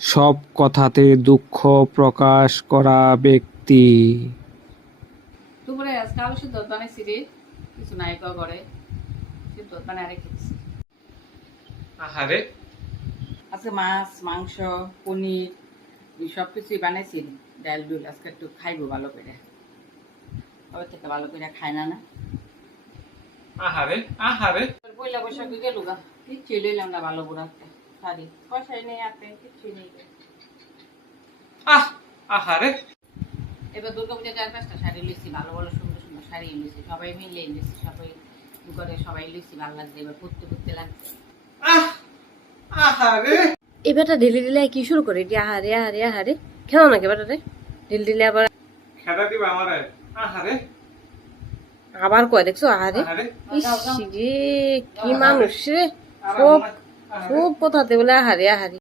সব কথাতে দুঃখ প্রকাশ করা ব্যক্তি। দুপুরে আজকে আলু সিদ্ধ বানাইছি রে, কিছু নাই করে সিদ্ধ বানাই রেখে দিছি। আহারে আজকে মাছ মাংস পনির সব কিছুই বানাইছি, ডাল ডুল আজকে একটু খাইবো ভালো করে, তবে থেকে ভালো করে খাই না। আহারে আহারে পয়লা বৈশাখে গেল গা, কিচ্ছুই লইলাম না ভালো করে একটা শাড়ি, পয়সাই নেই হাতে, কিচ্ছুই নেই। আহারে এবার দুর্গাপূজা 4-5টা শাড়ি লইছি, ভালো ভালো সুন্দর সুন্দর শাড়ি লইছি, সবাই মিলে লইছি, সবাই করে সবাই লইছি, ভালো লাগছে, এবার পড়তে পড়তে লাগছে। আহারে এবারটা ঢিলে ঢিলে কি শুরু করে এটি আহারে আহারে আহারে খেলো নাকি এবারটারে ঢিল ঢিলে আবার খেদা দিবা আমারে। আহারে আবার কয় দেখছো আহারে আহারে ইস রে কি মানুষ রে সব সব কথাতে বলে আহারে আহারে।